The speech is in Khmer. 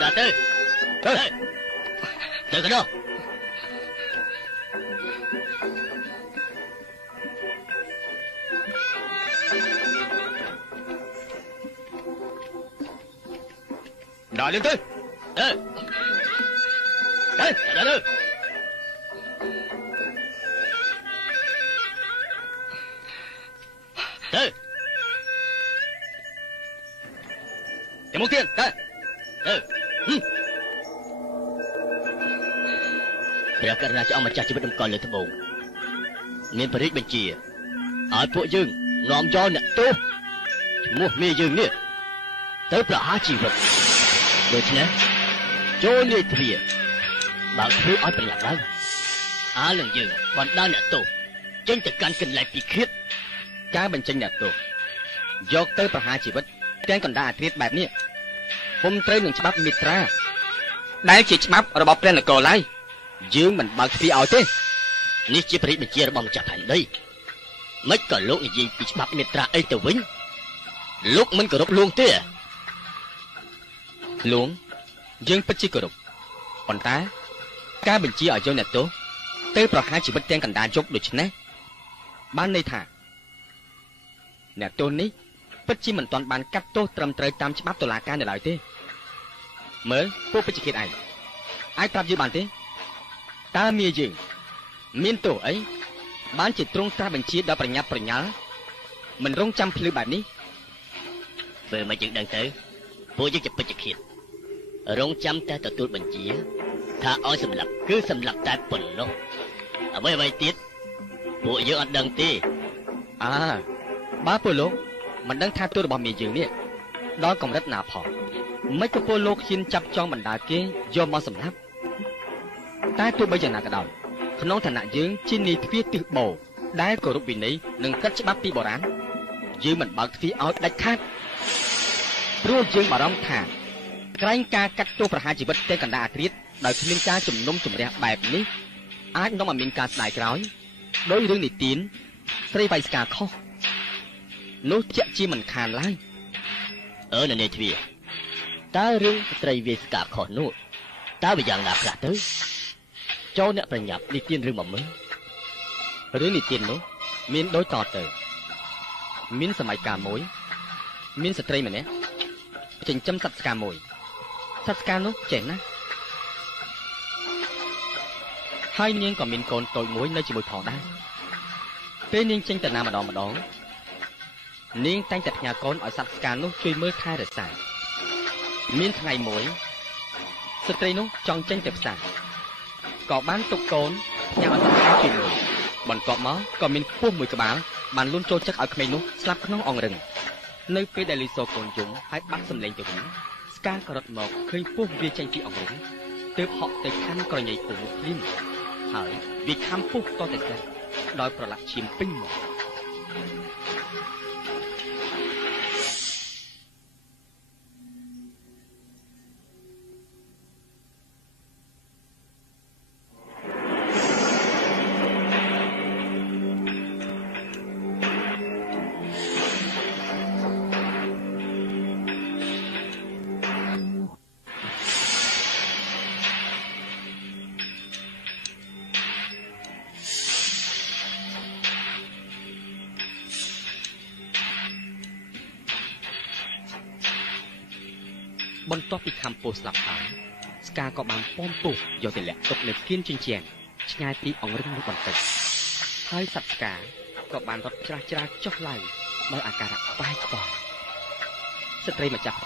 đã tới tới tới cái đâu đợi lên tới tới tới đã tới tới Chào mừng tiên tới tớiព្រះករណាចង់ម្ចាស់ជីវិតដំកល់លើត្បូងមានបរិយាបញ្ជាឲ្យពួកយើងនាំយកអ្នកទោសឈ្មោះមីយើងនេះទៅប្រហារជីវិតដូច្នេះចូលលាយទ្វារបើកទ្វារឲ្យប្រឡាក់ឡើងនឹងយើងបណ្ដាអ្នកទោសចេញទៅកាន់កន្លែងពិឃាតការបញ្ចេញអ្នកទោសយកទៅប្រហារជីវិតទាំងកណ្ដាលអាធ្រាត្របែបនេះពុំត្រូវនឹងច្បាប់មេត្រាដែលជាច្បាប់របស់ព្រះនគរឡើយយើងមិនបើកទ្វារឲ្យទេនេះជាព្រះបញ្ជារបស់ម្ចាស់ផែនដីមិនក៏លោកនិយាយពីច្បាប់មេត្រាអីទៅវិញលោកមិនគោរពលួងទេលួងយើងពិតជាគោរពប៉ុន្តែការបញ្ជាឲ្យយកអ្នកទោសទៅប្រហារជីវិតទាំងកណ្ដាលជុកដូច្នេះបានន័យថាអ្នកទោសនេះពិតជាមិនទាន់បានកាត់ទោសត្រឹមត្រូវតាមច្បាប់តុលាការនៅឡើយទេមើលពួកពេជ្ជឃាតឯងអាចប្រាប់យើងបានទេតើមាយើងមានទោសអីបានជាទ្រង់ត្រាស់បញ្ជាដល់ប្រញាប់ប្រញាល់មិនរងចាំភ្លឺបែបនេះពេលមកយើងដឹងទៅពួកយើងជាពេជ្ជឃាតរងចាំតែទទួលបញ្ជាថាឲ្យសម្លាប់គឺសម្លាប់តែប៉ុណ្ណោះអ្វីទៀតពួកយើងអត់ដឹងទេបើពួកលោកមិនដឹងថាទោសរបស់មាយើងនេះដល់កម្រិតណាផងមិនក៏ពួកលោកហ៊ានចាប់ចងបណ្ដាគេយកមកសម្លាប់តែទោះបីយ៉ាងណាក៏ដោយក្នុងឋានៈយើងជានាយទ្វារទិសបោដែលគោរពវិន័យនិងកិត្តច្បាប់ពីបុរាណយើងមិនបើកទ្វារឲ្យដាច់ខាតព្រោះយើងបារម្ភថាក្រែងការកាត់ទោសប្រហារជីវិតទាំងកណ្ដាលអាធ្រាត្រដោយគ្មានការជំនុំជម្រះបែបនេះអាចនាំឲ្យមានការស្ដាយក្រោយដោយរឿងនិទានស្រីវៃស្កាខុសនោះជាក់ជាមិនខានឡើយនៅនាយទ្វារតើរឿងស្ត្រីវាស្កាខុសនោះតើវាយ៉ាងណាខ្លះទៅចូលអ្នកប្រញាប់និទានរឿងមកមើលរឿងនិទាននោះមានដូចតទៅមានសម័យកាលមួយមានស្ត្រីម្នាក់ចិញ្ចឹមសត្វស្កាមួយសត្វស្កានោះចេះណាស់ហើយនាងក៏មានកូនតូចមួយនៅជាមួយផងដែរពេលនាងចេញទៅណាម្ដងនាងតែងតែផ្ញើកូនឲ្យសត្វស្កានោះជួយមើលថែរក្សាមានថ្ងៃមួយស្ត្រីនោះចង់ចេញទៅផ្សារក៏បានទុកកូនផ្ញើឲ្យសត្វស្កាជួយមើលបន្ទាប់មកក៏មានពស់មួយក្បាលបានលូនចូលចឹកឲ្យក្មេងនោះស្លាប់ក្នុងអង្រឹងនៅពេលដែលលីសូកូនយំហើយបាត់សម្លេងទៅវិញស្កាក៏រត់មកឃើញពស់វាចេញពីអង្រឹងទើបហក់ទៅខាំក្រញីពស់នោះភ្លាមហើយវាខាំពស់តតែស្លាប់ដោយប្រឡាក់ឈាមពេញមកបន្ទាប់ពីខំពោះស្លាប់ហើយស្កាក៏បានប៉មពោះយកទៅលាក់ទុកនៅគៀនជញ្ជាំងឆ្ងាយពីអង្រឹងនោះបន្តិចហើយសត្វស្កាក៏បានរត់ច្រាសចុះឡើងដោយអាការៈក្បែរក្បល់ស្ត្រីម្ចាស់